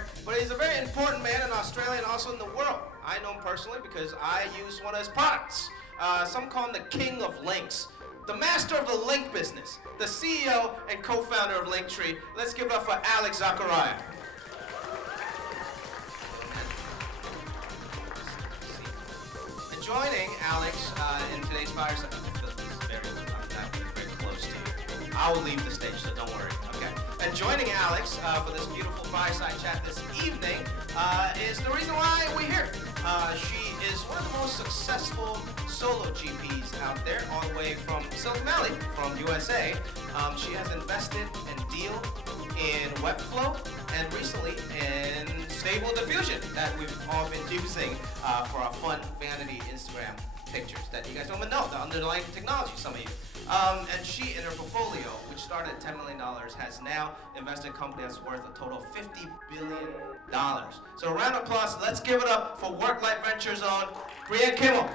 here, but he's a very important man in Australia and also in the world. I know him personally because I use one of his products. Some call him the king of links, the master of the link business, the CEO and co-founder of Linktree. Let's give it up for Alex Zaccaria. And joining Alex in today's fireside, very close to you. I will leave the stage, so don't worry. Okay. And joining Alex for this beautiful fireside chat this evening is the reason why we're here. She is one of the most successful solo GPs out there, all the way from Silicon Valley, from USA. She has invested in Deel, in Webflow, and recently in Stable Diffusion that we've all been using for our fun vanity Instagram pictures that you guys don't even know, the underlying technology, some of you. And she, in her portfolio, which started at $10 million, has now invested in a company that's worth a total of $50 billion. So a round of applause. Let's give it up for Worklife Ventures on Bri and Kimmel.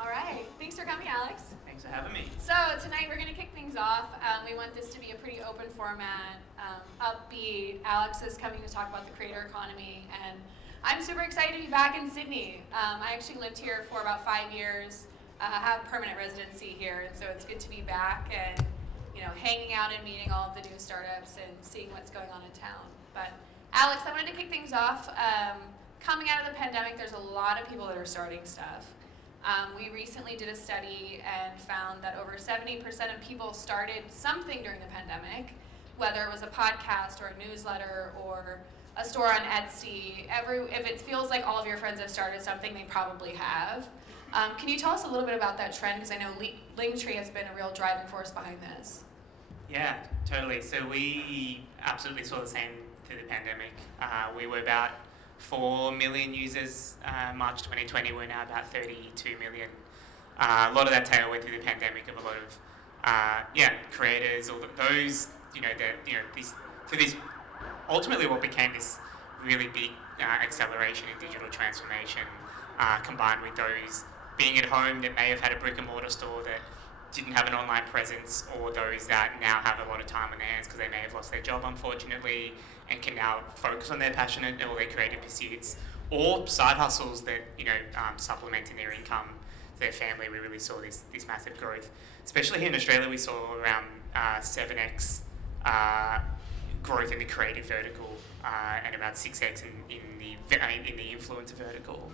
All right. Thanks for coming, Alex. Thanks for having me. So tonight we're going to kick things off. We want this to be a pretty open format, upbeat. Alex is coming to talk about the creator economy, and I'm super excited to be back in Sydney. I actually lived here for about 5 years, have permanent residency here, and so it's good to be back and hanging out and meeting all of the new startups and seeing what's going on in town. But Alex, I wanted to kick things off. Coming out of the pandemic, there's a lot of people that are starting stuff. We recently did a study and found that over 70% of people started something during the pandemic, whether it was a podcast or a newsletter or a store on Etsy. If it feels like all of your friends have started something, they probably have. Can you tell us a little bit about that trend? Because I know Linktree has been a real driving force behind this. Yeah, totally. So we absolutely saw the same through the pandemic. We were about 4 million users March 2020. We're now about 32 million. A lot of that tailwind through the pandemic of a lot of creators, all those through this ultimately what became this really big acceleration in digital transformation, combined with those being at home that may have had a brick and mortar store that didn't have an online presence, or those that now have a lot of time on their hands because they may have lost their job, unfortunately, and can now focus on their passionate or their creative pursuits, or side hustles that supplementing their income, their family. We really saw this massive growth, especially here in Australia. We saw around 7x growth in the creative vertical and about 6x in the influencer vertical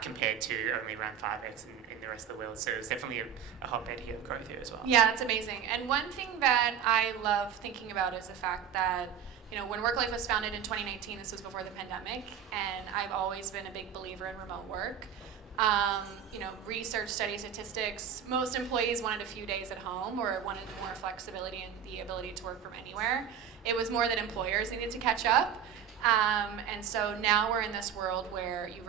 compared to only around 5x in the rest of the world. So it's definitely a hotbed here of growth here as well. Yeah, that's amazing. And one thing that I love thinking about is the fact that when Worklife was founded in 2019, this was before the pandemic, and I've always been a big believer in remote work. Research, study, statistics, most employees wanted a few days at home or wanted more flexibility and the ability to work from anywhere. It was more that employers needed to catch up. And so now we're in this world where you've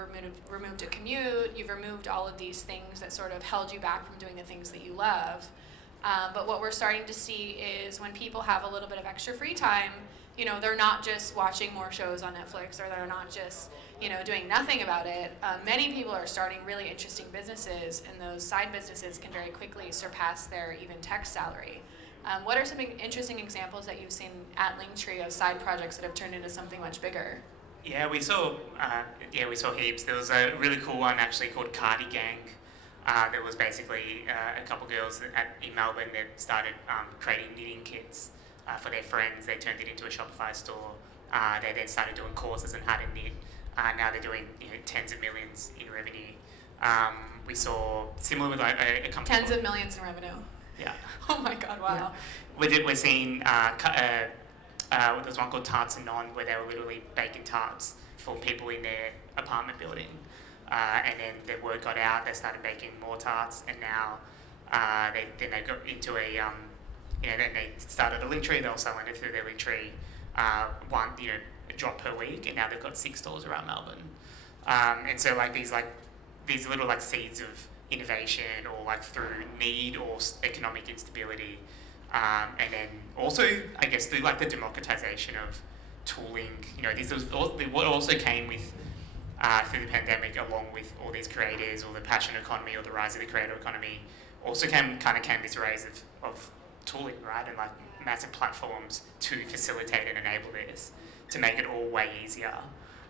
removed a commute, you've removed all of these things that sort of held you back from doing the things that you love. But what we're starting to see is when people have a little bit of extra free time, they're not just watching more shows on Netflix, or they're not just, doing nothing about it. Many people are starting really interesting businesses, and those side businesses can very quickly surpass their even tech salary. What are some interesting examples that you've seen at Linktree of side projects that have turned into something much bigger? Yeah, we saw heaps. There was a really cool one actually called Cardi Gang. There was basically a couple girls in Melbourne that started creating knitting kits for their friends. They turned it into a Shopify store. They then started doing courses on how to knit. Now they're doing tens of millions in revenue. We saw similar with a company. Tens of millions in revenue. Yeah. Oh my God! Wow. Yeah. We're seeing there's one called Tarts and Non, where they were literally baking tarts for people in their apartment building, and then their word got out. They started baking more tarts, and now they got into then they started a Linktree. They were selling it through their Linktree, a drop per week, and now they've got 6 stores around Melbourne. And so these little seeds of innovation, or through need or economic instability, and then also I guess through the democratization of tooling. This was what also came with through the pandemic, along with all these creators, or the passion economy, or the rise of the creator economy. Also came this rise of tooling, right? And massive platforms to facilitate and enable this, to make it all way easier.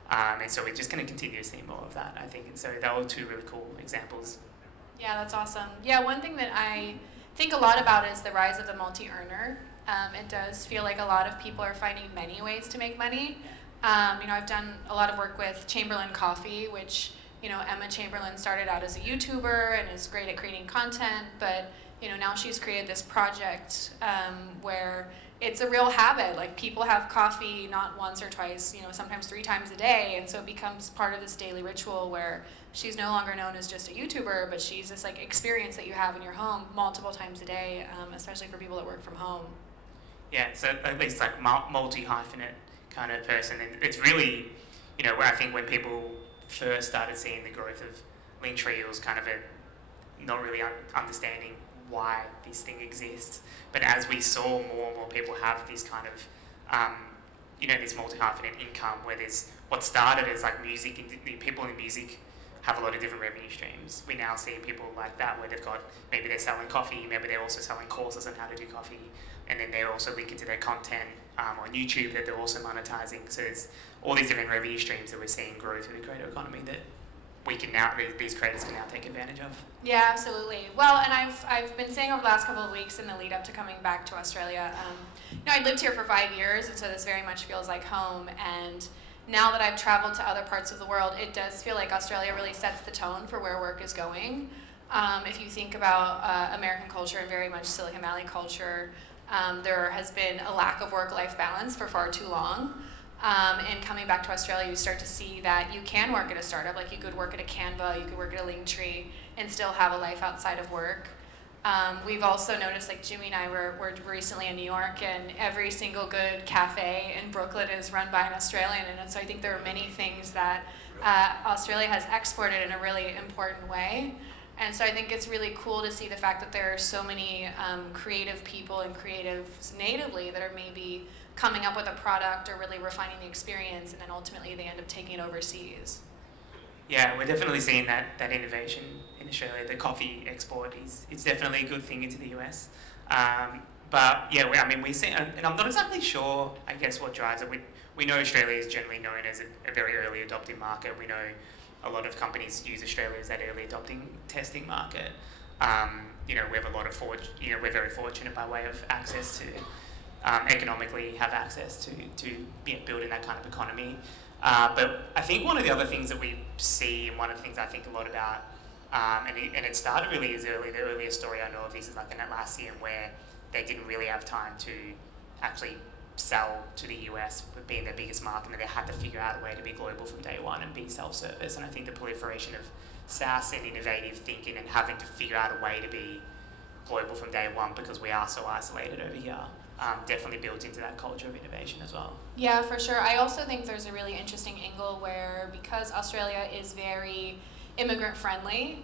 And so we're just going to continue to see more of that, I think. And so they were two really cool examples. Yeah, that's awesome. Yeah, one thing that I think a lot about is the rise of the multi-earner. It does feel like a lot of people are finding many ways to make money. I've done a lot of work with Chamberlain Coffee, which, Emma Chamberlain started out as a YouTuber and is great at creating content, but, now she's created this project where it's a real habit. Like, people have coffee not once or twice, sometimes 3 times a day, and so it becomes part of this daily ritual where she's no longer known as just a YouTuber, but she's this experience that you have in your home multiple times a day, especially for people that work from home. Yeah, so at least multi-hyphenate kind of person. And it's really, where I think when people first started seeing the growth of Linktree, it was kind of not really understanding why this thing exists. But as we saw more and more people have this kind of, this multi-hyphenate income, where there's what started as music, and people in music have a lot of different revenue streams. We now see people like that where maybe they're selling coffee, maybe they're also selling courses on how to do coffee, and then they're also linking to their content on YouTube that they're also monetizing. So there's all these different revenue streams that we're seeing grow through the creator economy that these creators can now take advantage of. Yeah, absolutely. Well, and I've been saying over the last couple of weeks in the lead up to coming back to Australia, I lived here for 5 years, and so this very much feels like home. And now that I've traveled to other parts of the world, it does feel like Australia really sets the tone for where work is going. If you think about American culture and very much Silicon Valley culture, there has been a lack of work-life balance for far too long. And coming back to Australia, you start to see that you can work at a startup. Like, you could work at a Canva, you could work at a Linktree, and still have a life outside of work. We've also noticed, Jimmy and I were recently in New York, and every single good cafe in Brooklyn is run by an Australian. And so I think there are many things that Australia has exported in a really important way. And so I think it's really cool to see the fact that there are so many creative people and creatives natively that are maybe coming up with a product or really refining the experience, and then ultimately they end up taking it overseas. Yeah, we're definitely seeing that innovation in Australia. The coffee export is definitely a good thing into the US. But yeah, we see, and I'm not exactly sure, I guess, what drives it. We know Australia is generally known as a very early adopting market. We know a lot of companies use Australia as that early adopting testing market. We have a lot of we're very fortunate by way of access to economically have access to building that kind of economy. But I think one of the other things that we see, and one of the things I think a lot about, and it started really as early. The earliest story I know of this is an Atlassian, where they didn't really have time to actually sell to the US, being their biggest market, and they had to figure out a way to be global from day one and be self-service. And I think the proliferation of SaaS and innovative thinking and having to figure out a way to be global from day one, because we are so isolated over here, definitely builds into that culture of innovation as well. Yeah, for sure. I also think there's a really interesting angle where, because Australia is very immigrant friendly,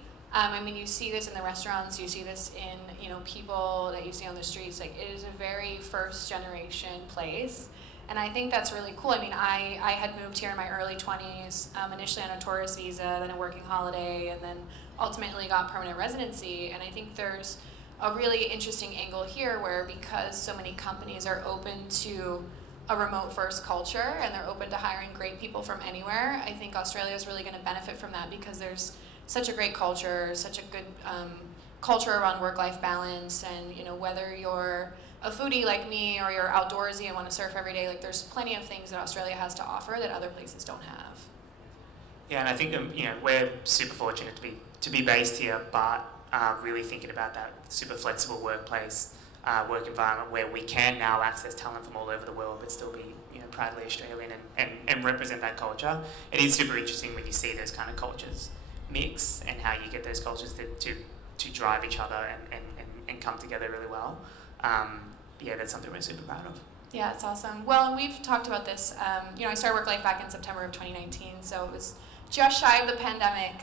you see this in the restaurants, you see this in people that you see on the streets. It is a very first generation place, and I think that's really cool. I had moved here in my early 20s, initially on a tourist visa, then a working holiday, and then ultimately got permanent residency. And I think there's a really interesting angle here where, because so many companies are open to a remote first culture and they're open to hiring great people from anywhere, I think Australia is really going to benefit from that, because there's such a great culture, such a good culture around work-life balance. And whether you're a foodie like me or you're outdoorsy and want to surf every day, there's plenty of things that Australia has to offer that other places don't have. Yeah, and I think we're super fortunate to be based here, but really thinking about that super flexible workplace, work environment where we can now access talent from all over the world, but still be proudly Australian and represent that culture. It is super interesting when you see those kind of cultures mix, and how you get those cultures to drive each other and come together really well. That's something we're super proud of. Yeah, it's awesome. Well, and we've talked about this. I started Worklife back in September of 2019, so it was just shy of the pandemic,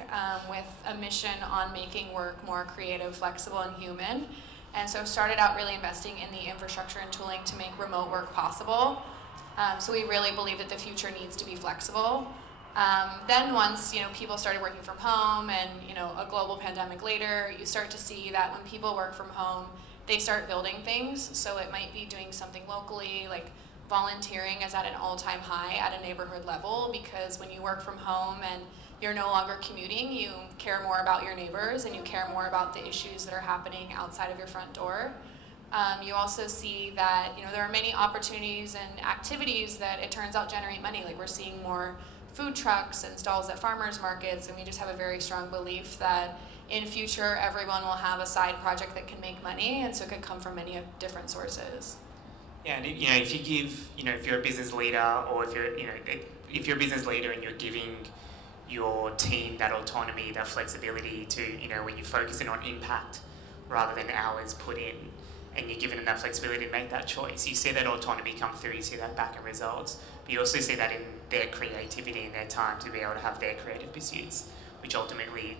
with a mission on making work more creative, flexible, and human. And so started out really investing in the infrastructure and tooling to make remote work possible. So we really believe that the future needs to be flexible. Then once people started working from home, and a global pandemic later, you start to see that when people work from home, they start building things. So it might be doing something locally, like volunteering is at an all-time high at a neighborhood level, because when you work from home and you're no longer commuting, you care more about your neighbors and you care more about the issues that are happening outside of your front door. You also see that there are many opportunities and activities that it turns out generate money. Like we're seeing more food trucks and stalls at farmers markets, and we just have a very strong belief that in future everyone will have a side project that can make money, and so it could come from many different sources. Yeah, and if you give, if you're a business leader, or if you're a business leader and you're giving your team that autonomy, that flexibility to, when you're focusing on impact rather than hours put in, and you're giving them that flexibility to make that choice, you see that autonomy come through, you see that back in results, but you also see that in their creativity and their time to be able to have their creative pursuits, which ultimately,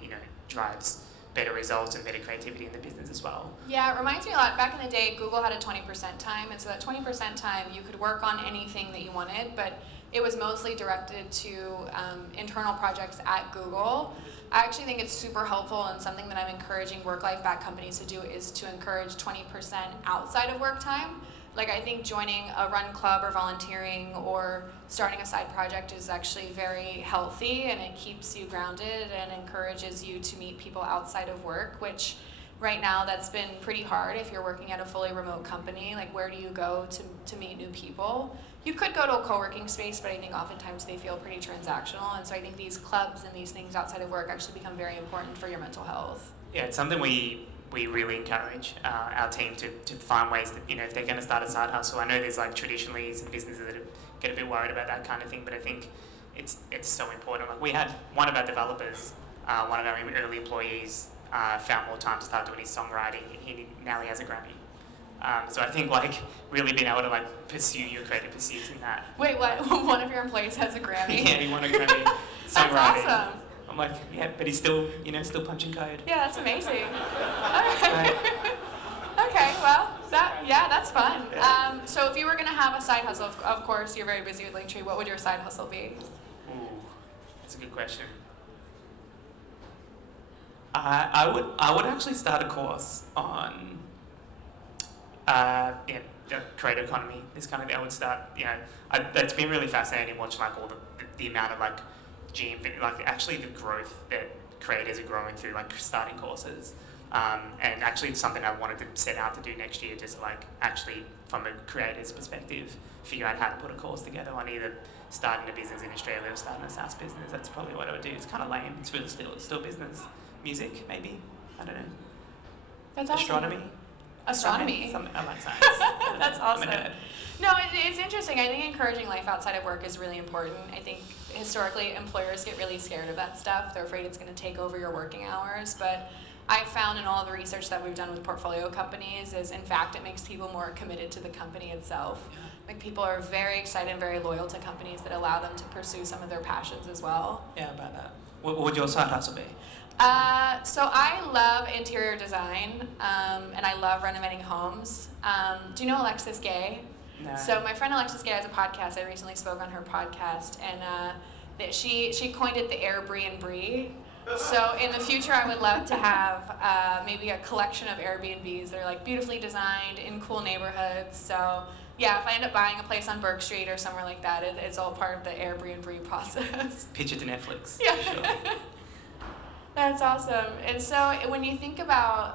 drives better results and better creativity in the business as well. Yeah, it reminds me a lot. Back in the day, Google had a 20% time, and so that 20% time you could work on anything that you wanted, but it was mostly directed to internal projects at Google. I actually think it's super helpful, and something that I'm encouraging Worklife back companies to do is to encourage 20% outside of work time. Like, I think joining a run club or volunteering or starting a side project is actually very healthy, and it keeps you grounded and encourages you to meet people outside of work, which right now that's been pretty hard if you're working at a fully remote company. Like, where do you go to meet new people? You could go to a co-working space, but I think oftentimes they feel pretty transactional, and so I think these clubs and these things outside of work actually become very important for your mental health. Yeah, it's something we really encourage our team to find ways that, if they're going to start a side hustle. I know there's traditionally some businesses that get a bit worried about that kind of thing, but I think it's so important. Like, we had one of our developers, one of our early employees, found more time to start doing his songwriting, and now he has a Grammy. So I think really being able to pursue your creative pursuits in that. Wait, what? One of your employees has a Grammy? Yeah, he won a Grammy. That's songwriting. awesome. I'm like, yeah, but he's still, still punching code. Yeah, that's amazing. Right. Okay, well, that's fun. Yeah. So if you were going to have a side hustle, of course, you're very busy with Linktree. What would your side hustle be? Ooh, that's a good question. I would actually start a course on the creator economy. This kind of thing. I would start. That's been really fascinating watching all the amount of actually the growth that creators are growing through starting courses. And actually it's something I wanted to set out to do next year, just actually from a creator's perspective, figure out how to put a course together on either starting a business in Australia or starting a SaaS business. That's probably what I would do. It's kind of lame. It's really still business. Music, maybe. I don't know. That's awesome. Astronomy. I like science. That's awesome. I'm a nerd. No, it's interesting. I think encouraging life outside of work is really important. I think historically employers get really scared of that stuff. They're afraid it's going to take over your working hours. But I've found in all the research that we've done with portfolio companies is, in fact, it makes people more committed to the company itself. Yeah. People are very excited and very loyal to companies that allow them to pursue some of their passions as well. Yeah, about that. What would your side hustle be? So I love interior design, and I love renovating homes. Do you know Alexis Gay? No. So my friend Alexis Gay has a podcast. I recently spoke on her podcast, and that she coined it the Air Bri and Bri. So in the future, I would love to have maybe a collection of Airbnbs that are beautifully designed in cool neighborhoods. So yeah, if I end up buying a place on Burke Street or somewhere like that, it's all part of the Air Bri and Bri process. Pitch it to Netflix. Yeah. For sure. That's awesome. And so when you think about,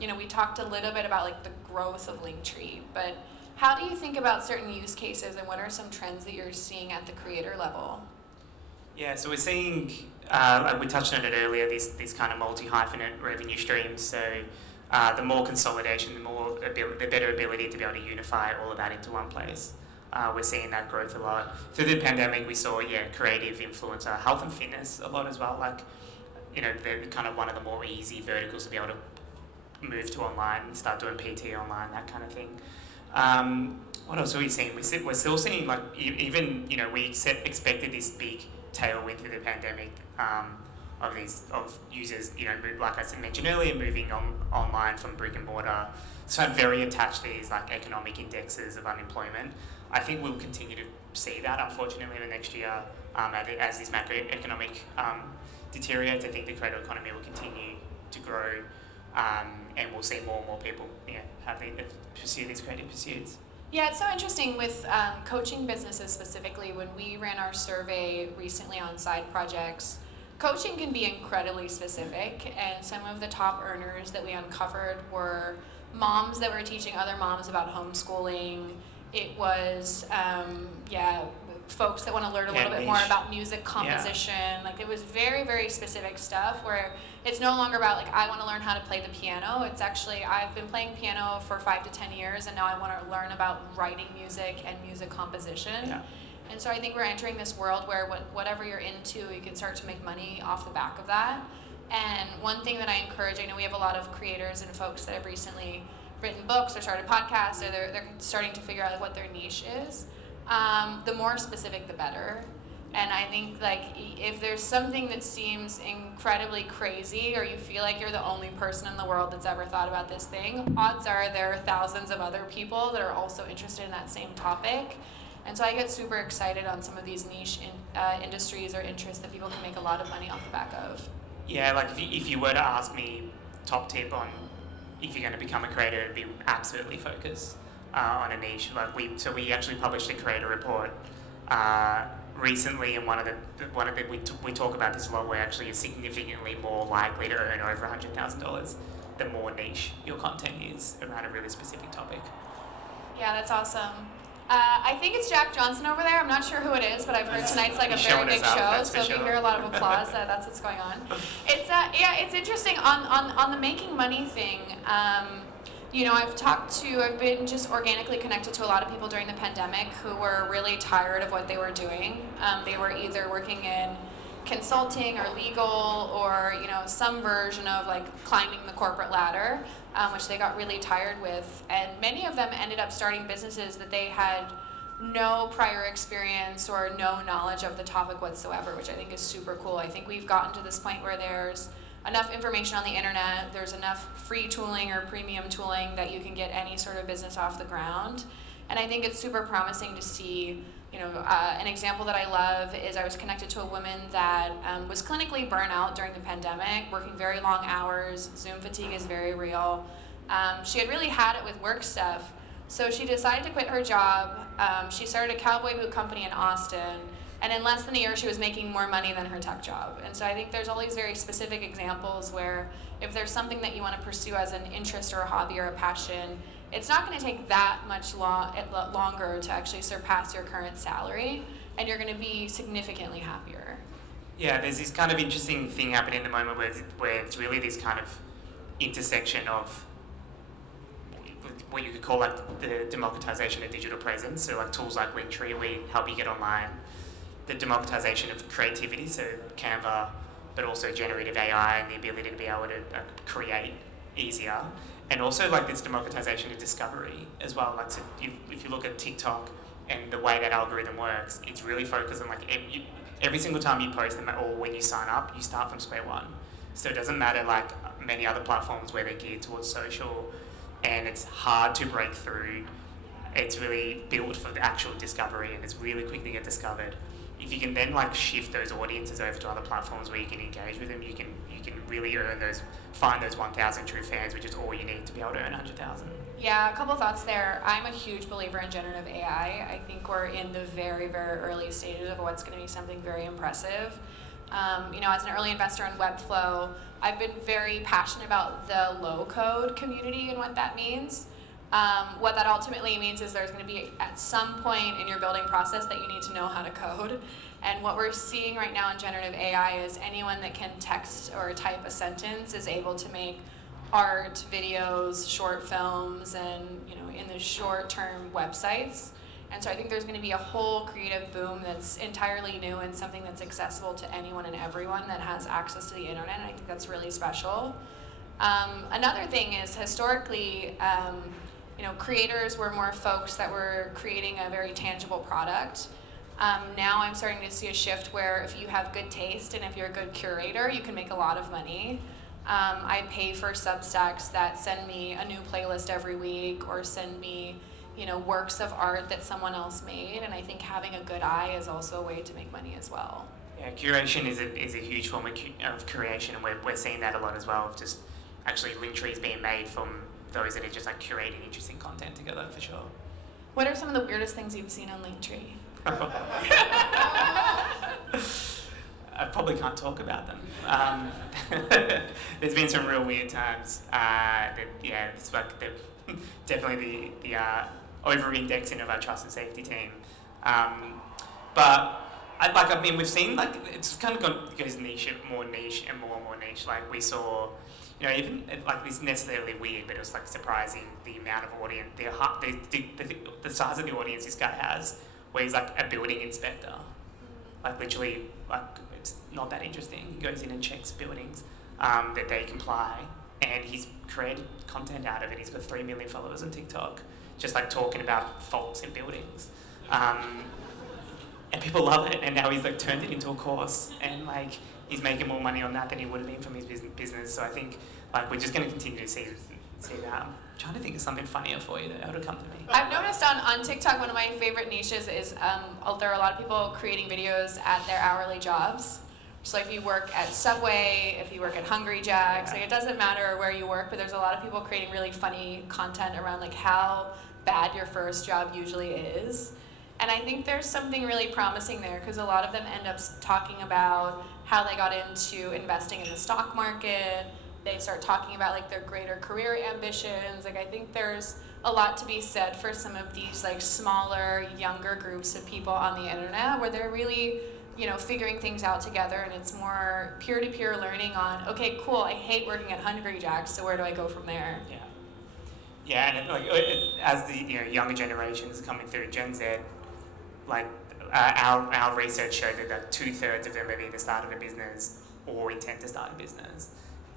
we talked a little bit about the growth of Linktree, but how do you think about certain use cases, and what are some trends that you're seeing at the creator level? Yeah, so we're seeing, we touched on it earlier, these kind of multi-hyphenate revenue streams. So the more consolidation, the better ability to be able to unify all of that into one place. We're seeing that growth a lot. Through the pandemic, we saw, creative influencer, health and fitness a lot as well. They're kind of one of the more easy verticals to be able to move to online, start doing PT online, that kind of thing. What else are we seeing? We're still seeing even we expected this big tailwind through the pandemic of users like I mentioned earlier, moving online from brick and mortar. So I'm very attached to these economic indexes of unemployment. I think we'll continue to see that, unfortunately, in the next year as this macroeconomic deteriorates. I think the creator economy will continue to grow and we'll see more and more people pursue these creative pursuits. Yeah, it's so interesting with coaching businesses specifically. When we ran our survey recently on side projects, coaching can be incredibly specific, and some of the top earners that we uncovered were moms that were teaching other moms about homeschooling. It was, folks that want to learn a little bit more about music composition. Like, it was very, very specific stuff where it's no longer about, like, I want to learn how to play the piano. It's actually, I've been playing piano for 5 to 10 years, and now I want to learn about writing music and music composition. Yeah. And so I think we're entering this world where whatever you're into, you can start to make money off the back of that. And one thing that I encourage, I know we have a lot of creators and folks that have recently written books or started podcasts, or they're starting to figure out what their niche is. The more specific, the better. And I think, like, if there's something that seems incredibly crazy, or you feel like you're the only person in the world that's ever thought about this thing, odds are there are thousands of other people that are also interested in that same topic. And so I get super excited on some of these niche industries or interests that people can make a lot of money off the back of. Yeah, like if you were to ask me top tip on if you're going to become a creator, it'd be absolutely focus on a niche. Like we actually published a creator report recently, and one of the we talk about this a lot, where actually you're significantly more likely to earn over $100,000 the more niche your content is around a really specific topic. Yeah, that's awesome. I think it's Jack Johnson over there. I'm not sure who it is, but I've heard tonight's like a very big show, so if you hear a lot of applause, that's what's going on. It's interesting on the making money thing. I've been just organically connected to a lot of people during the pandemic who were really tired of what they were doing. They were either working in consulting or legal, or some version of like climbing the corporate ladder, which they got really tired with. And many of them ended up starting businesses that they had no prior experience or no knowledge of the topic whatsoever, which I think is super cool. I think we've gotten to this point where there's enough information on the internet, there's enough free tooling or premium tooling that you can get any sort of business off the ground. And I think it's super promising to see, an example that I love is I was connected to a woman that was clinically burnt out during the pandemic, working very long hours. Zoom fatigue is very real. She had really had it with work stuff, so she decided to quit her job. She started a cowboy boot company in Austin, and in less than a year she was making more money than her tech job. And so I think there's all these very specific examples where if there's something that you want to pursue as an interest or a hobby or a passion, it's not going to take that much longer to actually surpass your current salary, and you're going to be significantly happier. Yeah, there's this kind of interesting thing happening at the moment where it's really this kind of intersection of what you could call like the democratization of digital presence. So like tools like Linktree, we help you get online. The democratization of creativity, so Canva, but also generative AI and the ability to be able to create easier. And also like this democratization of discovery as well. Like, so if you look at TikTok and the way that algorithm works, it's really focused on like every single time you post them or when you sign up, you start from square one. So it doesn't matter like many other platforms where they're geared towards social, and it's hard to break through. It's really built for the actual discovery, and it's really quick to get discovered. If you can then like shift those audiences over to other platforms where you can engage with them, you can really find those 1,000 true fans, which is all you need to be able to earn 100,000. Yeah, a couple thoughts there. I'm a huge believer in generative AI. I think we're in the very, very early stages of what's going to be something very impressive. As an early investor in Webflow, I've been very passionate about the low-code community and what that means. What that ultimately means is there's going to be at some point in your building process that you need to know how to code. And what we're seeing right now in generative AI is anyone that can text or type a sentence is able to make art, videos, short films, and in the short term websites. And so I think there's going to be a whole creative boom that's entirely new and something that's accessible to anyone and everyone that has access to the internet. And I think that's really special. Another thing is historically, creators were more folks that were creating a very tangible product. Now I'm starting to see a shift where if you have good taste and if you're a good curator, you can make a lot of money. I pay for Substacks that send me a new playlist every week or send me, works of art that someone else made. And I think having a good eye is also a way to make money as well. Yeah, curation is a huge form of creation, and we're seeing that a lot as well. Of just actually Linktree is being made from those that are just like curating interesting content together for sure. What are some of the weirdest things you've seen on Linktree? I probably can't talk about them. There's been some real weird times. It's like definitely the over-indexing of our trust and safety team. But we've seen like it's kind of goes niche, more niche, and more niche. Like we saw, even like this necessarily weird, but it was like surprising the amount of audience, the size of the audience this guy has, where he's like a building inspector, like literally like. It's not that interesting. He goes in and checks buildings that they comply, and he's created content out of it. He's got 3 million followers on TikTok, just like talking about faults in buildings, and people love it. And now he's like turned it into a course, and like he's making more money on that than he would have been from his business. So I think like we're just going to continue to see that. I'm trying to think of something funnier for you that would come to me. I've noticed on TikTok, one of my favorite niches is there are a lot of people creating videos at their hourly jobs. So like if you work at Subway, if you work at Hungry Jack's, like it doesn't matter where you work, but there's a lot of people creating really funny content around like how bad your first job usually is. And I think there's something really promising there because a lot of them end up talking about how they got into investing in the stock market. They start talking about like their greater career ambitions. Like I think there's a lot to be said for some of these like smaller, younger groups of people on the internet where they're really, figuring things out together, and it's more peer-to-peer learning on, okay, cool, I hate working at Hungry Jack's, so where do I go from there? Yeah, and as the younger generations coming through, Gen Z, like our research showed that like 2/3 of them have either started a business or intend to start a business.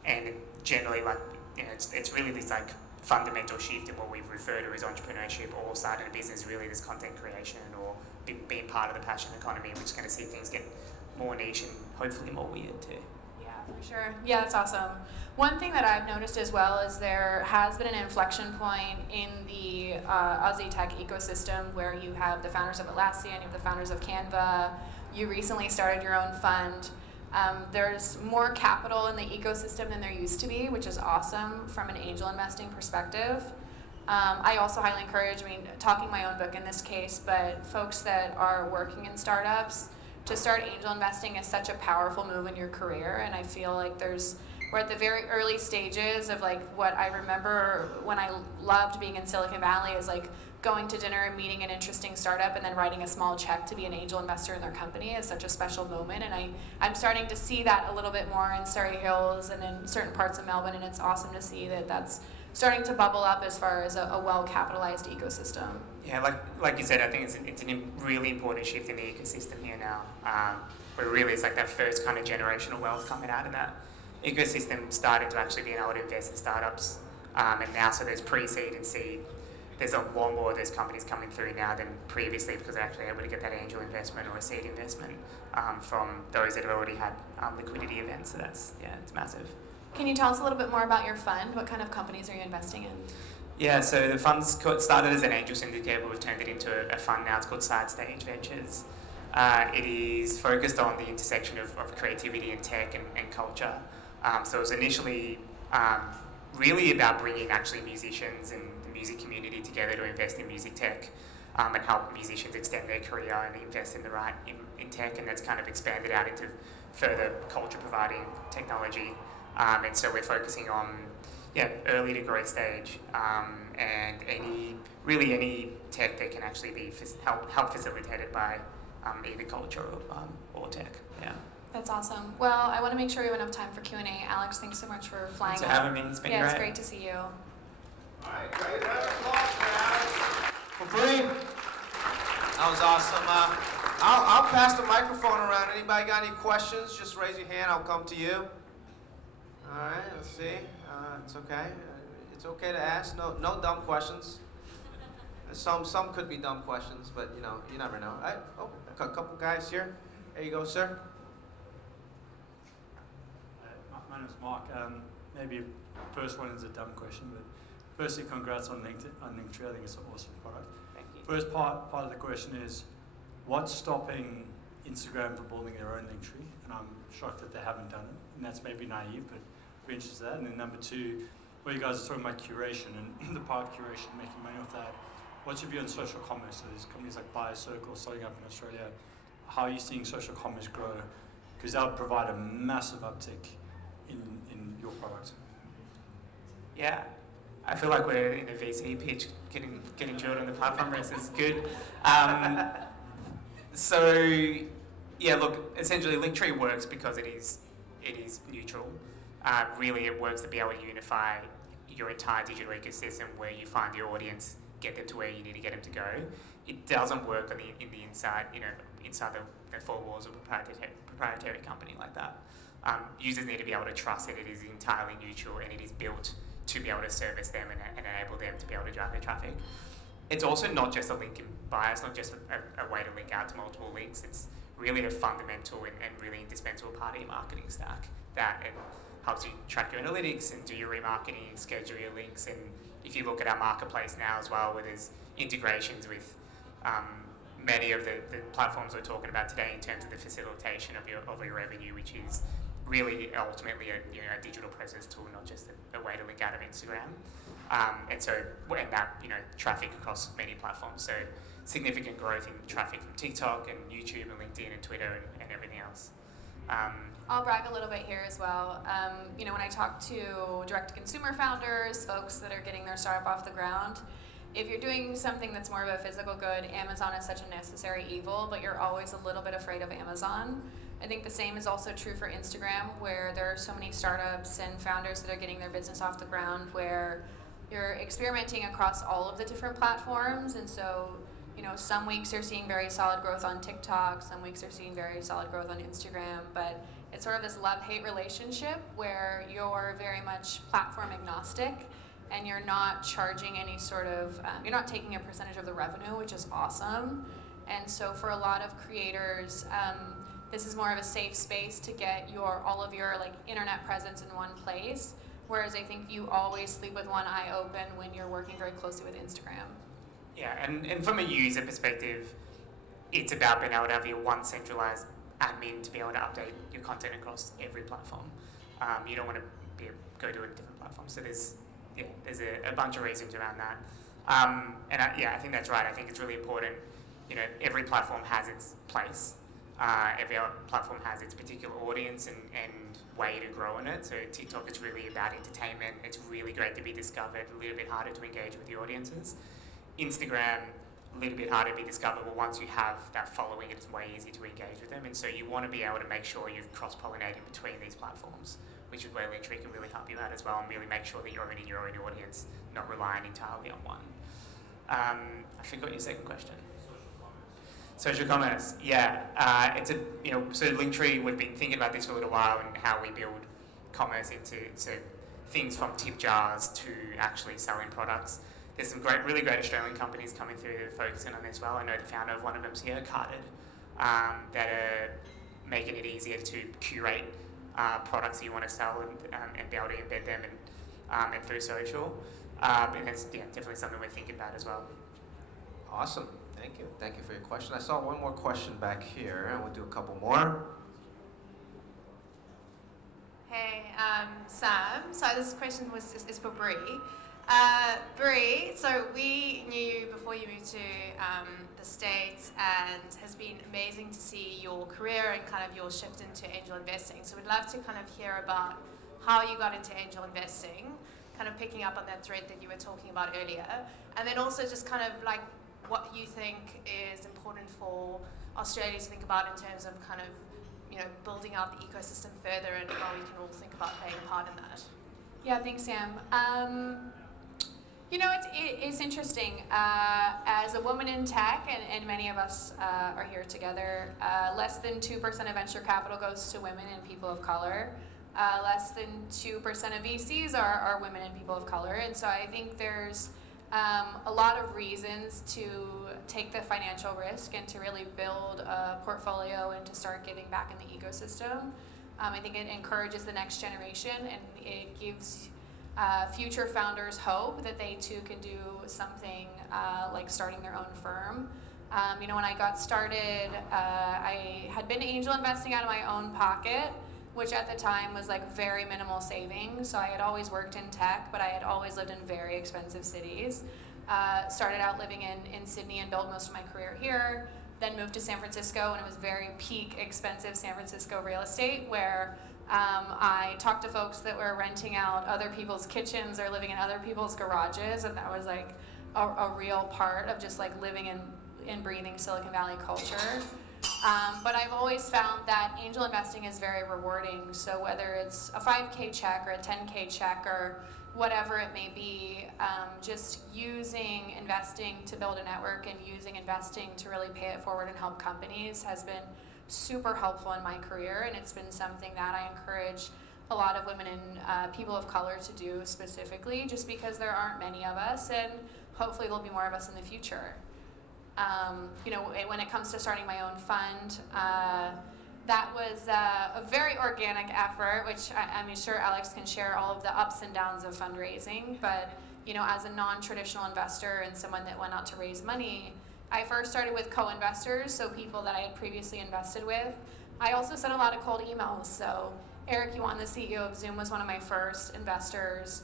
And generally, like, it's really this like fundamental shift in what we refer to as entrepreneurship or starting a business, really this content creation or being part of the passion economy. We're just going to see things get more niche and hopefully more weird too. Yeah, for sure. Yeah, that's awesome. One thing that I've noticed as well is there has been an inflection point in the Aussie tech ecosystem where you have the founders of Atlassian, you have the founders of Canva, you recently started your own fund. There's more capital in the ecosystem than there used to be, which is awesome from an angel investing perspective. I also highly encourage, talking my own book in this case, but folks that are working in startups, to start angel investing is such a powerful move in your career, and I feel like we're at the very early stages of like what I remember when I loved being in Silicon Valley is like going to dinner and meeting an interesting startup and then writing a small check to be an angel investor in their company is such a special moment, and I'm starting to see that a little bit more in Surrey Hills and in certain parts of Melbourne, and it's awesome to see that that's starting to bubble up as far as a well-capitalized ecosystem. Yeah, like you said, I think it's a really important shift in the ecosystem here now, where really it's like that first kind of generational wealth coming out of that ecosystem, starting to actually being able to invest in startups, and now so there's pre-seed and seed. There's a lot more of those companies coming through now than previously because they're actually able to get that angel investment or a seed investment from those that have already had liquidity events. So it's massive. Can you tell us a little bit more about your fund? What kind of companies are you investing in? Yeah, so the fund's started as an angel syndicate, but we've turned it into a fund now. It's called Side Stage Ventures. It is focused on the intersection of creativity and tech and culture. So it was initially really about bringing actually musicians and the music community together to invest in music tech and help musicians extend their career and invest in tech, and that's kind of expanded out into further culture providing technology. And so we're focusing on early to growth stage and any tech that can actually be help facilitated by either culture or tech. Yeah. That's awesome. Well, I want to make sure we have enough time for Q&A. Alex, thanks so much for flying. Thanks for having me. It's been great. Yeah, it's great to see you. All right, great. Round of applause for Alex. For Bri. That was awesome. I'll pass the microphone around. Anybody got any questions? Just raise your hand. I'll come to you. All right, let's see. It's okay. It's okay to ask. No dumb questions. Some could be dumb questions, but you never know. A couple guys here. There you go, sir. My name's Mark. Maybe first one is a dumb question, but firstly, congrats on Linktree. I think it's an awesome product. Thank you. First part of the question is, what's stopping Instagram from building their own Linktree? And I'm shocked that they haven't done it. And that's maybe naive, but be interested in that. And then number two, where you guys are talking about curation and the part of curation, making money off that. What's your view on social commerce? So there's companies like BioCircle starting up in Australia. How are you seeing social commerce grow? Because that would provide a massive uptick in your product. Yeah, I feel like we're in a VC pitch, getting drilled on the platform race is good. So, yeah, look, essentially Linktree works because it is neutral. Really, it works to be able to unify your entire digital ecosystem where you find your audience, get them to where you need to get them to go. It doesn't work on in the inside, inside the four walls of a proprietary company like that. Users need to be able to trust that it is entirely neutral and it is built to be able to service them and enable them to be able to drive their traffic. It's also not just a link in bio, it's not just a way to link out to multiple links, it's really a fundamental and really indispensable part of your marketing stack that it helps you track your analytics and do your remarketing, schedule your links, and if you look at our marketplace now as well, where there's integrations with many of the platforms we're talking about today in terms of the facilitation of your revenue, which is really ultimately a digital presence tool, not just a way to link out of Instagram. And that traffic across many platforms. So significant growth in traffic from TikTok and YouTube and LinkedIn and Twitter and everything else. I'll brag a little bit here as well. When I talk to direct-to-consumer founders, folks that are getting their startup off the ground, if you're doing something that's more of a physical good, Amazon is such a necessary evil, but you're always a little bit afraid of Amazon. I think the same is also true for Instagram, where there are so many startups and founders that are getting their business off the ground, where you're experimenting across all of the different platforms, and so some weeks you're seeing very solid growth on TikTok, some weeks you're seeing very solid growth on Instagram, but it's sort of this love-hate relationship where you're very much platform agnostic and you're not charging any sort of, you're not taking a percentage of the revenue, which is awesome. And so for a lot of creators, this is more of a safe space to get all of your internet presence in one place, whereas I think you always sleep with one eye open when you're working very closely with Instagram. Yeah, and from a user perspective, it's about being able to have your one centralized admin to be able to update your content across every platform. You don't want to go to a different platform. So there's a bunch of reasons around that. I think that's right. I think it's really important. Every platform has its place. Every platform has its particular audience and way to grow in it. So TikTok is really about entertainment. It's really great to be discovered, a little bit harder to engage with the audiences. Instagram, a little bit harder to be discoverable. Once you have that following, it's way easier to engage with them. And so you want to be able to make sure you're cross-pollinating between these platforms, which is where Linktree can really help you out as well and really make sure that you're owning your own audience, not relying entirely on one. I forgot your second question. Social commerce, yeah. So Linktree, we've been thinking about this for a little while and how we build commerce into things from tip jars to actually selling products. There's some really great Australian companies coming through that are focusing on this well. I know the founder of one of them's here, Carded, that are making it easier to curate products that you want to sell and be able to embed them and through social. And that's definitely something we're thinking about as well. Awesome. Thank you. Thank you for your question. I saw one more question back here, and we'll do a couple more. Hey, Sam. So this question is for Bri. Bri, so we knew you before you moved to the States, and has been amazing to see your career and kind of your shift into angel investing. So we'd love to kind of hear about how you got into angel investing, kind of picking up on that thread that you were talking about earlier, and then also just kind of what you think is important for Australia to think about in terms of kind of building out the ecosystem further and how we can all think about playing a part in that. Yeah, thanks, Sam. It's interesting. As a woman in tech, and many of us are here together, less than 2% of venture capital goes to women and people of color. Less than 2% of VCs are women and people of color. And so I think there's a lot of reasons to take the financial risk and to really build a portfolio and to start giving back in the ecosystem. I think it encourages the next generation, and it gives future founders hope that they too can do something like starting their own firm. When I got started, I had been angel investing out of my own pocket, which at the time was like very minimal savings. So I had always worked in tech, but I had always lived in very expensive cities. Started out living in Sydney and built most of my career here. Then moved to San Francisco, and it was very peak expensive San Francisco real estate, where I talked to folks that were renting out other people's kitchens or living in other people's garages, and that was like a real part of just like living in breathing Silicon Valley culture. But I've always found that angel investing is very rewarding. So whether it's a 5K check or a 10K check or whatever it may be, just using investing to build a network and using investing to really pay it forward and help companies has been super helpful in my career, and it's been something that I encourage a lot of women and people of color to do specifically, just because there aren't many of us, and hopefully there'll be more of us in the future. When it comes to starting my own fund, that was a very organic effort, which I'm sure Alex can share all of the ups and downs of fundraising. But as a non-traditional investor and someone that went out to raise money, I first started with co-investors, so people that I had previously invested with. I also sent a lot of cold emails. So Eric Yuan, the CEO of Zoom, was one of my first investors.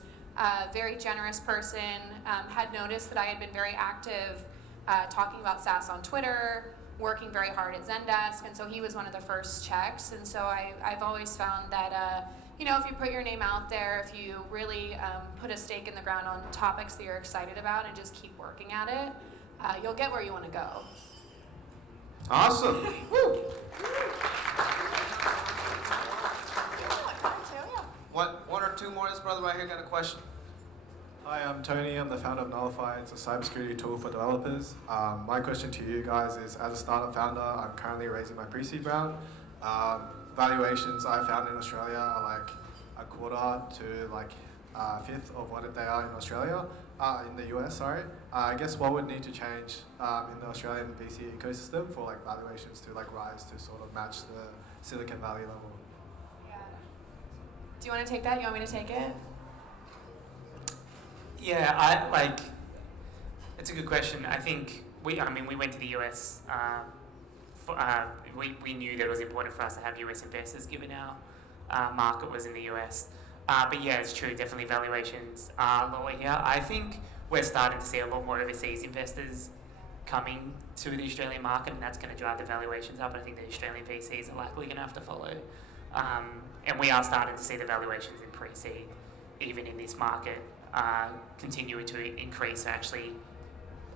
Very generous person, had noticed that I had been very active talking about SaaS on Twitter, working very hard at Zendesk, and so he was one of the first checks. And so I've always found that if you put your name out there, if you really put a stake in the ground on topics that you're excited about and just keep working at it, you'll get where you want to go. Awesome. Woo. One or two more. This brother right here got a question. Hi, I'm Tony. I'm the founder of Nullify. It's a cybersecurity tool for developers. My question to you guys is, as a startup founder, I'm currently raising my pre-seed round. Valuations I found in Australia are like a quarter to like a fifth of what they are in Australia, in the US, sorry. I guess what would need to change in the Australian VC ecosystem for like valuations to like rise to sort of match the Silicon Valley level? Yeah. Do you want to take that? You want me to take it? Yeah, it's a good question. I think we went to the US. We knew that it was important for us to have US investors, given our market was in the US. But yeah, it's true. Definitely, valuations are lower here. I think we're starting to see a lot more overseas investors coming to the Australian market, and that's going to drive the valuations up. I think the Australian VCs are likely going to have to follow. And we are starting to see the valuations in pre-seed, even in this market, continuing to increase, actually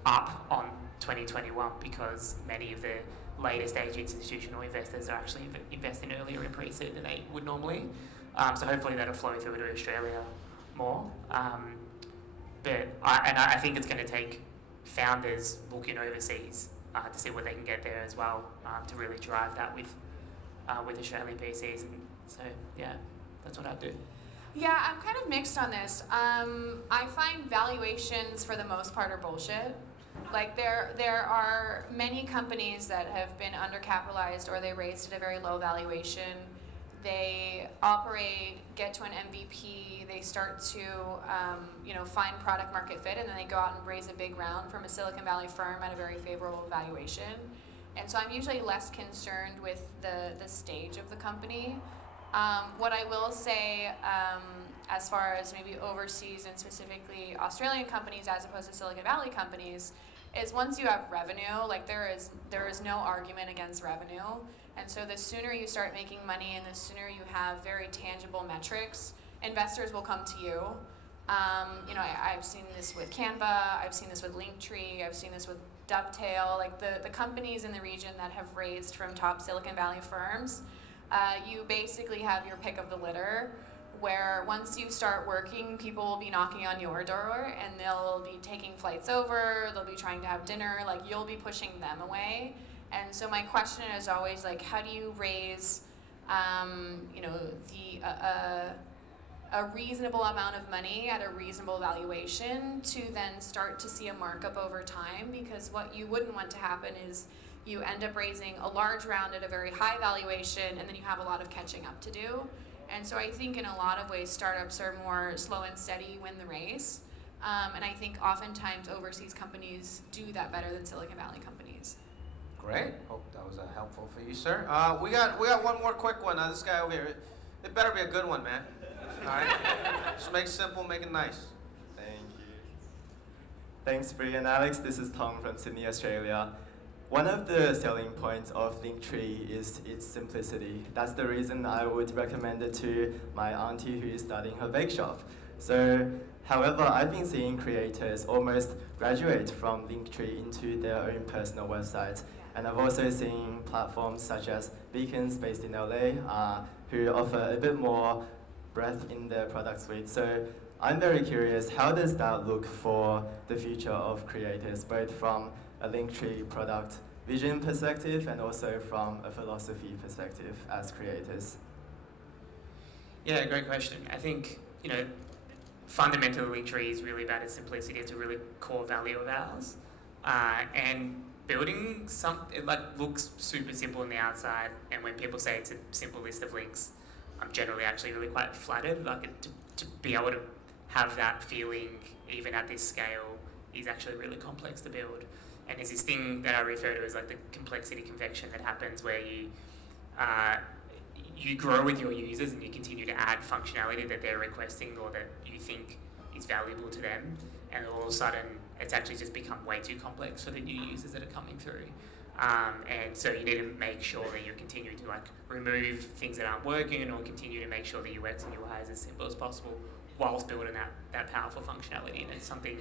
up on 2021, because many of the later stage institutional investors are actually investing earlier in pre-seed than they would normally. So hopefully that'll flow through to Australia more. But I think it's going to take founders looking overseas to see what they can get there as well, to really drive that with Australian VCs. And so yeah, that's what I'd do. Yeah, I'm kind of mixed on this. I find valuations for the most part are bullshit. Like there are many companies that have been undercapitalized, or they raised at a very low valuation. They operate, get to an MVP, they start to find product market fit, and then they go out and raise a big round from a Silicon Valley firm at a very favorable valuation. And so I'm usually less concerned with the stage of the company. What I will say, as far as maybe overseas and specifically Australian companies as opposed to Silicon Valley companies, is once you have revenue, like there is no argument against revenue. And so the sooner you start making money and the sooner you have very tangible metrics, investors will come to you. I've seen this with Canva, I've seen this with Linktree, I've seen this with Dovetail, like the companies in the region that have raised from top Silicon Valley firms. You basically have your pick of the litter, where once you start working, people will be knocking on your door and they'll be taking flights over, they'll be trying to have dinner, like you'll be pushing them away. And so my question is always like, how do you raise a reasonable amount of money at a reasonable valuation to then start to see a markup over time? Because what you wouldn't want to happen is you end up raising a large round at a very high valuation, and then you have a lot of catching up to do. And so I think in a lot of ways, startups are more slow and steady, win the race. And I think oftentimes overseas companies do that better than Silicon Valley companies. Great. Hope that was helpful for you, sir. We got one more quick one. This guy over here. It better be a good one, man. All right? Just make it simple, make it nice. Thank you. Thanks, Bri and Alex. This is Tom from Sydney, Australia. One of the selling points of Linktree is its simplicity. That's the reason I would recommend it to my auntie who is starting her bake shop. So, however, I've been seeing creators almost graduate from Linktree into their own personal websites. And I've also seen platforms such as Beacons based in LA who offer a bit more breadth in their product suite. So I'm very curious, how does that look for the future of creators, both from a Linktree product vision perspective and also from a philosophy perspective as creators? Yeah, great question. I think, fundamentally Linktree is really about its simplicity. It's a really core value of ours. And building it looks super simple on the outside, and when people say it's a simple list of links, I'm generally actually really quite flattered. To be able to have that feeling, even at this scale, is actually really complex to build. And there's this thing that I refer to as like the complexity convection that happens where you grow with your users and you continue to add functionality that they're requesting or that you think is valuable to them, and all of a sudden it's actually just become way too complex for the new users that are coming through. And so you need to make sure that you're continuing to remove things that aren't working, or continue to make sure the UX and UI is as simple as possible whilst building that powerful functionality. And it's something,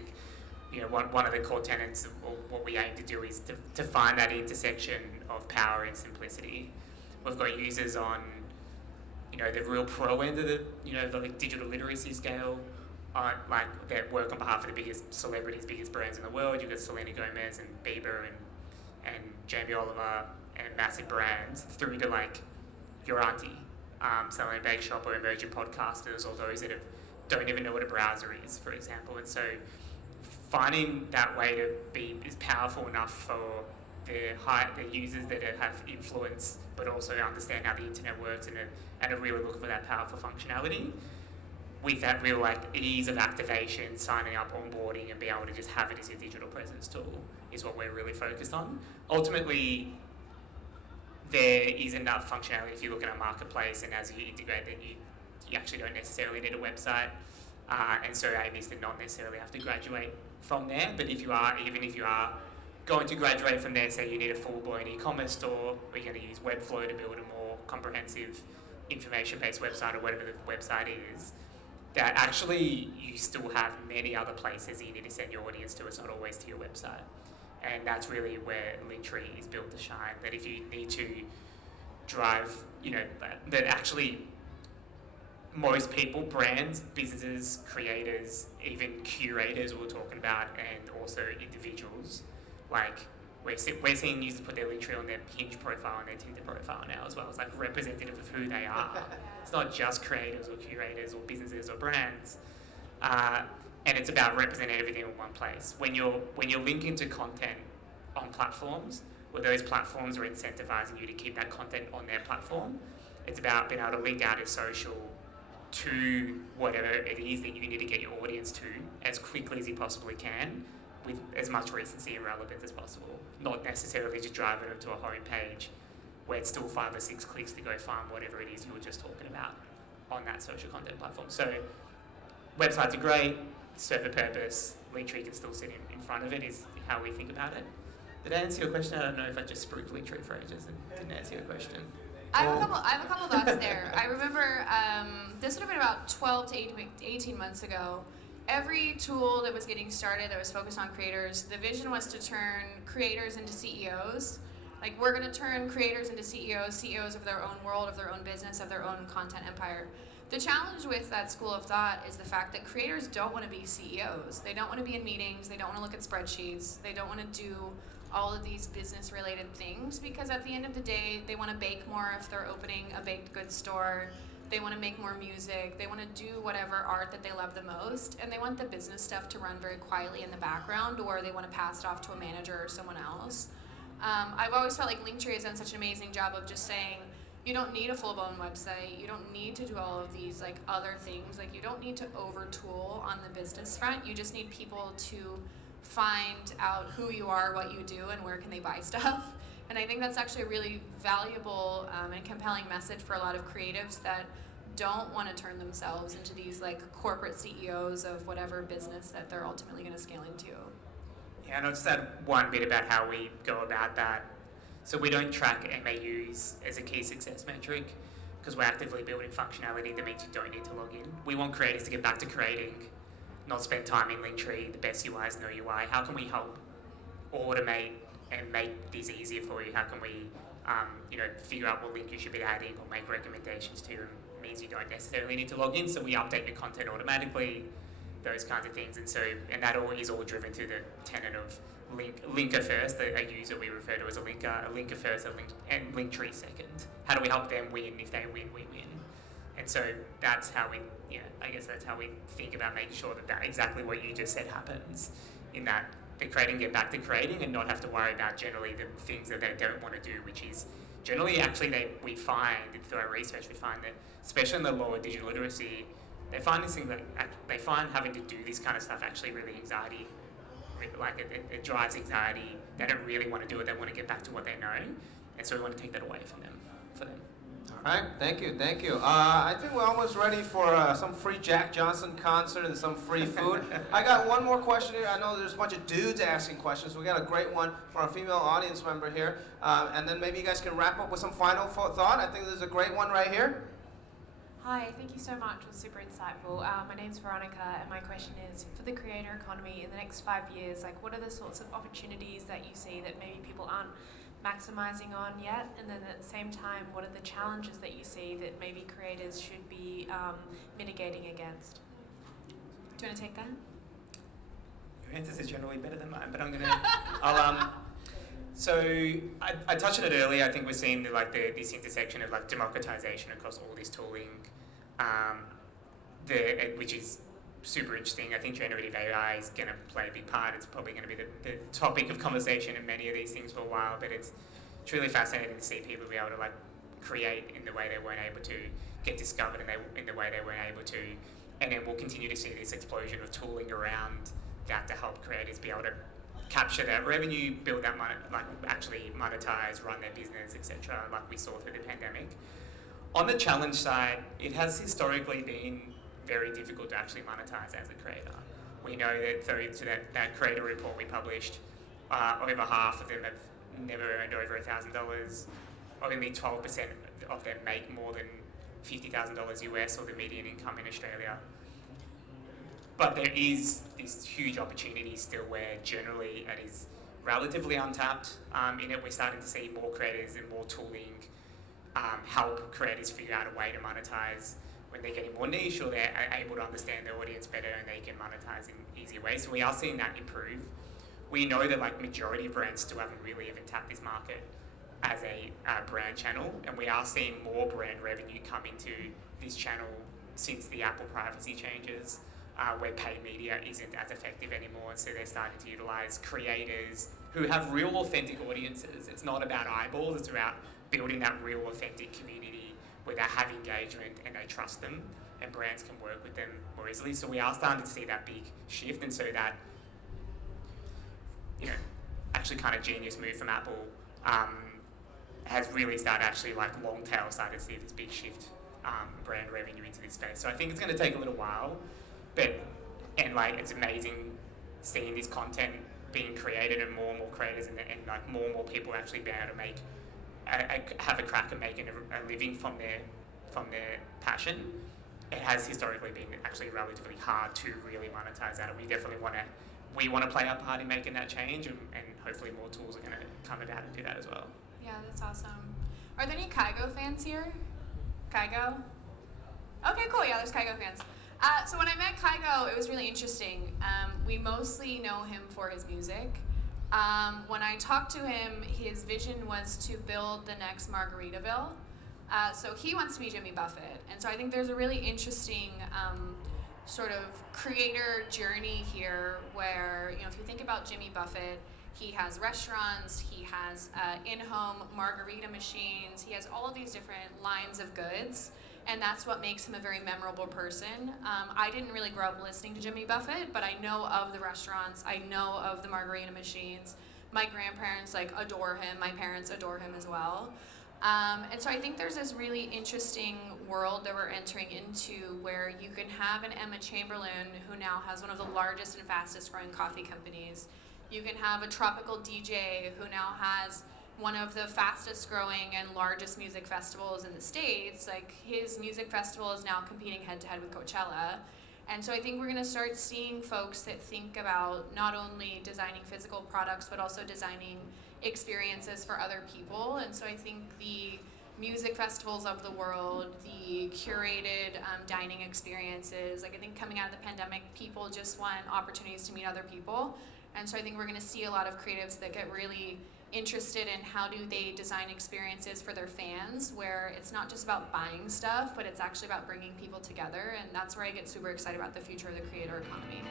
one of the core tenets of what we aim to do is to find that intersection of power and simplicity. We've got users on, the real pro end of the digital literacy scale, that work on behalf of the biggest celebrities, biggest brands in the world. You've got Selena Gomez and Bieber and Jamie Oliver and massive brands, through to your auntie selling a bake shop, or emerging podcasters, or those that don't even know what a browser is, for example. And so finding that way to be is powerful enough for the users that have influence, but also understand how the internet works and really look for that powerful functionality, with that real ease of activation, signing up, onboarding, and being able to just have it as your digital presence tool is what we're really focused on. Ultimately, there is enough functionality if you look at our marketplace, and as you integrate that, you actually don't necessarily need a website. And so aim is to not necessarily have to graduate from there, but even if you are going to graduate from there, say you need a full-blown e-commerce store, or you're going to use Webflow to build a more comprehensive information-based website, or whatever the website is, that actually you still have many other places that you need to send your audience to. It's not always to your website. And that's really where Linktree is built to shine, that if you need to drive, that actually most people, brands, businesses, creators, even curators we're talking about, and also individuals, we're seeing users put their Linktree on their Hinge profile and their Tinder profile now as well. It's representative of who they are. It's not just creators or curators or businesses or brands. And it's about representing everything in one place. When you're linking to content on platforms, where those platforms are incentivizing you to keep that content on their platform, it's about being able to link out as social to whatever it is that you need to get your audience to as quickly as you possibly can, with as much recency and relevance as possible. Not necessarily just driving them to a home page where it's still 5 or 6 clicks to go find whatever it is you were just talking about on that social content platform. So websites are great, serve a purpose, Linktree can still sit in front of it, is how we think about it. Did I answer your question? I don't know if I just spooked Linktree for ages and didn't answer your question. I have a couple thoughts there. I remember this would have been about 12 to 18 months ago. Every tool that was getting started that was focused on creators, the vision was to turn creators into CEOs. We're going to turn creators into CEOs of their own world, of their own business, of their own content empire. The challenge with that school of thought is the fact that creators don't want to be CEOs. They don't want to be in meetings. They don't want to look at spreadsheets. They don't want to do all of these business-related things, because at the end of the day, they want to bake more if they're opening a baked goods store. They want to make more music. They want to do whatever art that they love the most, and they want the business stuff to run very quietly in the background, or they want to pass it off to a manager or someone else. I've always felt like Linktree has done such an amazing job of just saying, you don't need a full-blown website. You don't need to do all of these other things. You don't need to over-tool on the business front. You just need people to find out who you are, what you do, and where can they buy stuff. And I think that's actually a really valuable and compelling message for a lot of creatives that don't want to turn themselves into these like corporate CEOs of whatever business that they're ultimately going to scale into. Yeah, and I'll just add one bit about how we go about that. So we don't track MAUs as a key success metric because we're actively building functionality that means you don't need to log in. We want creators to get back to creating, not spend time in Linktree. The best UI is no UI. How can we help automate and make this easier for you? How can we figure out what link you should be adding or make recommendations to? It means you don't necessarily need to log in, so we update your content automatically, those kinds of things. And that all is all driven through the tenet of linker first, a user we refer to as a linker first, and Linktree second. How do we help them win? If they win, we win. And so that's how that's how we think about making sure that exactly what you just said happens, in that the creating get back to creating and not have to worry about generally the things that they don't want to do, which is generally we find through our research, we find that especially in the lower digital literacy, they find these things they find having to do this kind of stuff actually really anxiety. Like it drives anxiety. They don't really want to do it. They want to get back to what they know, and so we want to take that away from them. All right, thank you. I think we're almost ready for some free Jack Johnson concert and some free food. I got one more question here. I know there's a bunch of dudes asking questions. We got a great one from a female audience member here, and then maybe you guys can wrap up with some final thought. I think there's a great one right here. Hi, thank you so much. It was super insightful. My name's Veronica, and my question is, for the creator economy in the next 5 years, like what are the sorts of opportunities that you see that maybe people aren't maximizing on yet? And then at the same time, what are the challenges that you see that maybe creators should be mitigating against? Do you want to take that? Your answers are generally better than mine, but So I touched on it earlier. I think we're seeing this intersection of like democratization across all this tooling, which is super interesting. I think generative AI is going to play a big part. It's probably going to be the topic of conversation in many of these things for a while. But it's truly fascinating to see people be able to like create in the way they weren't able to, get discovered in the way they weren't able to, and then we'll continue to see this explosion of tooling around that to help creators be able to capture that revenue, build that money, like actually monetize, run their business, etc., like we saw through the pandemic. On the challenge side, it has historically been very difficult to actually monetize as a creator. We know that through that creator report we published, over half of them have never earned over $1,000. Only 12% of them make more than $50,000 US, or the median income in Australia. But there is this huge opportunity still where generally it is relatively untapped. In it, we're starting to see more creators and more tooling help creators figure out a way to monetize when they're getting more niche, or they're able to understand their audience better and they can monetize in easier ways. So we are seeing that improve. We know that like majority of brands still haven't really even tapped this market as a brand channel, and we are seeing more brand revenue come into this channel since the Apple privacy changes. Where paid media isn't as effective anymore, and so they're starting to utilize creators who have real authentic audiences. It's not about eyeballs, it's about building that real authentic community where they have engagement and they trust them, and brands can work with them more easily. So we are starting to see that big shift, and so that, actually kind of genius move from Apple has really started actually like long tail started to see this big shift brand revenue into this space. So I think it's going to take a little while. But it's amazing seeing this content being created and more creators and like more and more people actually being able to have a crack at making a living from their passion. It has historically been actually relatively hard to really monetize that, and we definitely want to play our part in making that change, and hopefully more tools are going to come about and do that as well. Yeah, that's awesome. Are there any Kygo fans here? Kygo? Okay, cool. Yeah, there's Kygo fans. So when I met Kygo, it was really interesting. We mostly know him for his music. When I talked to him, his vision was to build the next Margaritaville. So he wants to be Jimmy Buffett. And so I think there's a really interesting sort of creator journey here where, if you think about Jimmy Buffett, he has restaurants, he has in-home margarita machines, he has all of these different lines of goods. And that's what makes him a very memorable person. I didn't really grow up listening to Jimmy Buffett, but I know of the restaurants, I know of the margarita machines. My grandparents adore him, my parents adore him as well. And so I think there's this really interesting world that we're entering into where you can have an Emma Chamberlain who now has one of the largest and fastest growing coffee companies. You can have a tropical DJ who now has one of the fastest growing and largest music festivals in the States. Like, his music festival is now competing head to head with Coachella. And so I think we're going to start seeing folks that think about not only designing physical products, but also designing experiences for other people. And so I think the music festivals of the world, the curated dining experiences, like, I think coming out of the pandemic, people just want opportunities to meet other people. And so I think we're going to see a lot of creatives that get really interested in how do they design experiences for their fans, where it's not just about buying stuff, but it's actually about bringing people together. And that's where I get super excited about the future of the creator economy.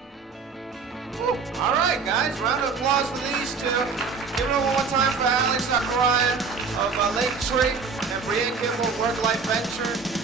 Woo. All right, guys, round of applause for these two. Give it one more time for Alex Zaccaria of Linktree and Bri Kimmel, Worklife Venture.